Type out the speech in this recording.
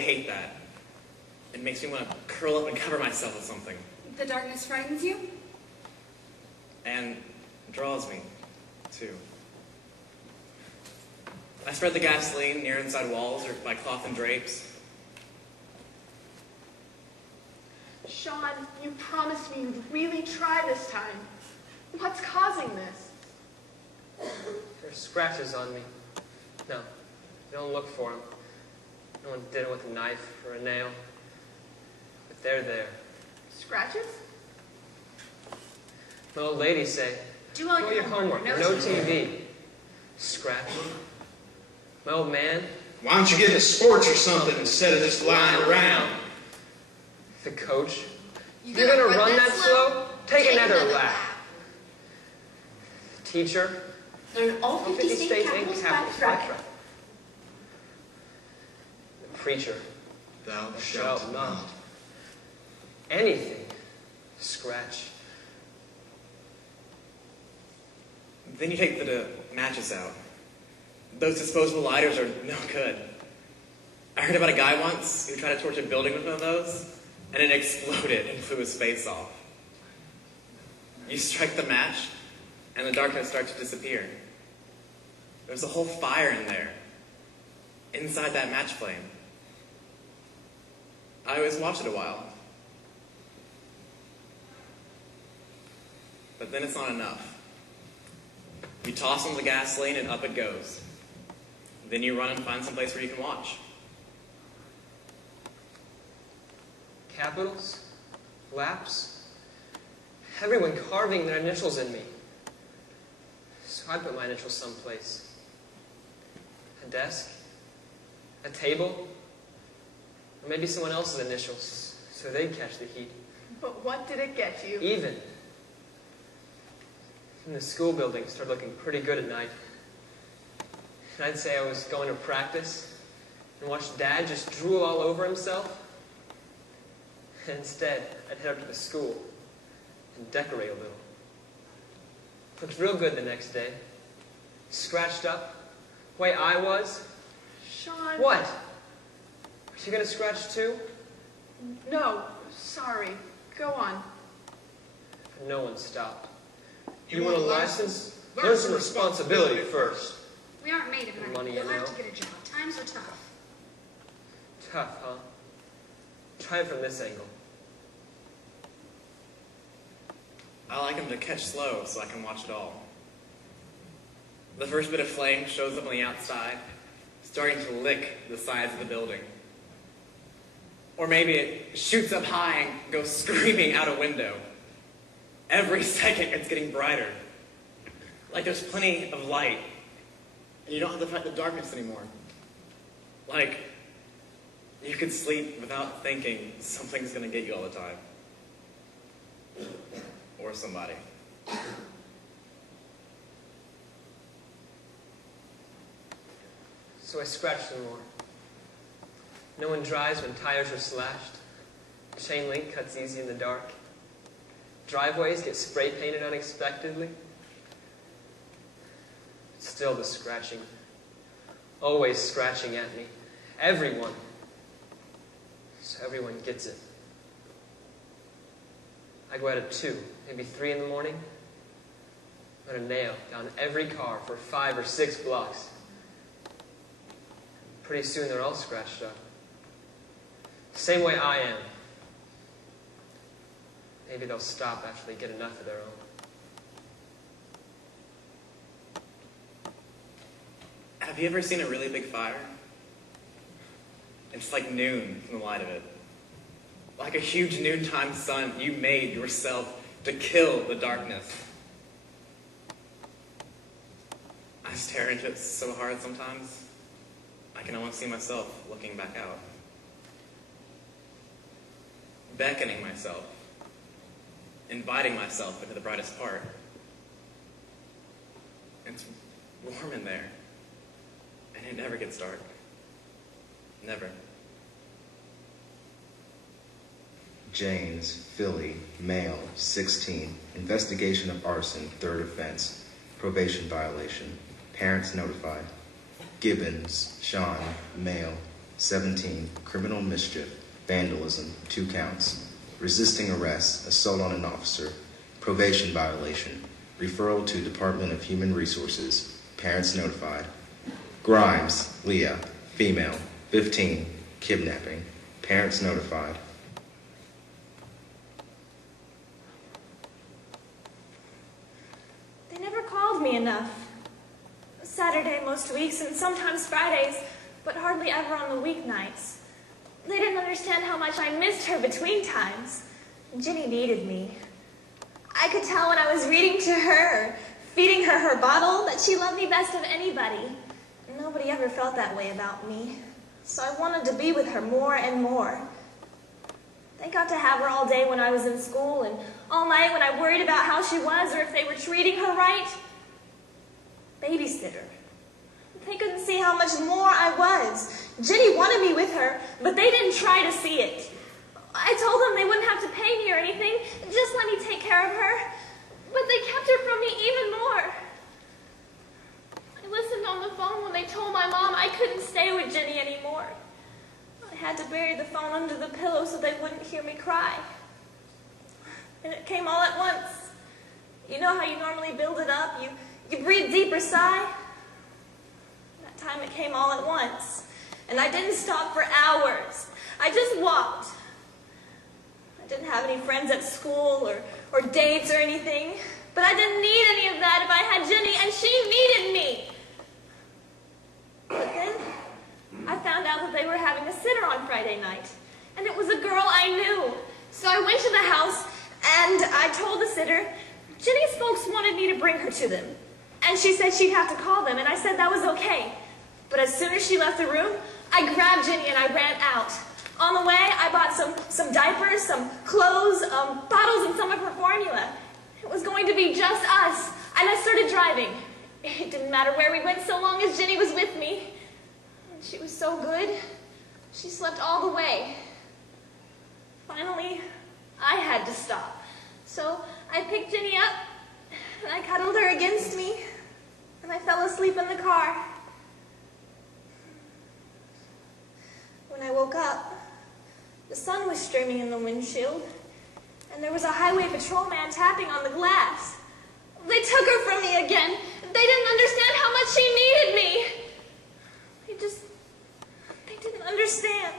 hate that. It makes me want to curl up and cover myself with something. The darkness frightens you? And draws me, too. I spread the gasoline near inside walls or by cloth and drapes. Sean, you promised me you'd really try this time. What's causing this? There's scratches on me. No, don't look for them. No one did it with a knife or a nail. But they're there. Scratches? The old ladies say, Do all your homework, no TV. Scratch. My old man. Why don't you get to sports or something instead of just lying around? The coach. You're gonna run that slow? Take another lap. The teacher. Learn all 50 state capitals by Friday. The preacher. Thou shalt not. Anything. Scratch. Then you take the matches out. Those disposable lighters are no good. I heard about a guy once who tried to torch a building with one of those, and it exploded and flew his face off. You strike the match, and the darkness starts to disappear. There's a whole fire in there, inside that match flame. I always watch it a while. But then it's not enough. You toss in the gasoline and up it goes. Then you run and find some place where you can watch. Capitals? Laps? Everyone carving their initials in me. So I put my initials someplace. A desk? A table? Or maybe someone else's initials, so they'd catch the heat. But what did it get you? Even. And the school building started looking pretty good at night. And I'd say I was going to practice and watch Dad just drool all over himself. And instead, I'd head up to the school and decorate a little. Looked real good the next day. Scratched up, way I was. Sean. What? Are you going to scratch too? No, sorry. Go on. But no one stopped. You want a license? Learn some responsibility first. We aren't made of money. Money, You'll you have know. to get a job. Times are tough. Tough, huh? Try it from this angle. I like them to catch slow so I can watch it all. The first bit of flame shows up on the outside, starting to lick the sides of the building. Or maybe it shoots up high and goes screaming out a window. Every second it's getting brighter. Like there's plenty of light, and you don't have to fight the darkness anymore. Like you could sleep without thinking something's going to get you all the time. Or somebody. So I scratch some more. No one drives when tires are slashed. Chain link cuts easy in the dark. Driveways get spray painted unexpectedly. Still the scratching. Always scratching at me. Everyone. So everyone gets it. I go out at 2, maybe 3 in the morning. Put a nail down every car for 5 or 6 blocks. Pretty soon they're all scratched up. Same way I am. Maybe they'll stop after they get enough of their own. Have you ever seen a really big fire? It's like noon in the light of it. Like a huge noontime sun you made yourself to kill the darkness. I stare into it so hard sometimes, I can almost see myself looking back out. Beckoning myself. Inviting myself into the brightest part. It's warm in there. And it never gets dark. Never. James, Philly, male, 16, investigation of arson, third offense, probation violation, parents notified. Gibbons, Sean, male, 17, criminal mischief, vandalism, 2 counts, resisting arrest, assault on an officer, probation violation, referral to Department of Human Resources, parents notified. Grimes, Leah, female, 15, kidnapping, parents notified. They never called me enough. Saturday most weeks and sometimes Fridays, but hardly ever on the weeknights. They didn't understand how much I missed her between times. Ginny needed me. I could tell when I was reading to her, feeding her her bottle, that she loved me best of anybody. Nobody ever felt that way about me. So I wanted to be with her more and more. They got to have her all day when I was in school and all night when I worried about how she was or if they were treating her right. Babysitter. They couldn't see how much more I was. Ginny wanted me with her, but they didn't try to see it. I told them they wouldn't have to pay me or anything, just let me take care of her. But they kept her from me even more. I listened on the phone when they told my mom I couldn't stay with Ginny anymore. I had to bury the phone under the pillow so they wouldn't hear me cry. And it came all at once. You know how you normally build it up? You breathe a deeper sigh. That time it came all at once. And I didn't stop for hours. I just walked. I didn't have any friends at school or dates or anything. But I didn't need any of that if I had Ginny, and she needed me. But then I found out that they were having a sitter on Friday night. And it was a girl I knew. So I went to the house and I told the sitter, Ginny's folks wanted me to bring her to them. And she said she'd have to call them, and I said that was okay. But as soon as she left the room, I grabbed Ginny and I ran out. On the way, I bought some diapers, some clothes, bottles, and some of her formula. It was going to be just us, and I started driving. It didn't matter where we went so long as Ginny was with me. And she was so good. She slept all the way. Finally, I had to stop. So I picked Ginny up, and I cuddled her against me, and I fell asleep in the car. When I woke up, the sun was streaming in the windshield, and there was a highway patrolman tapping on the glass. They took her from me again. They didn't understand how much she needed me. They didn't understand.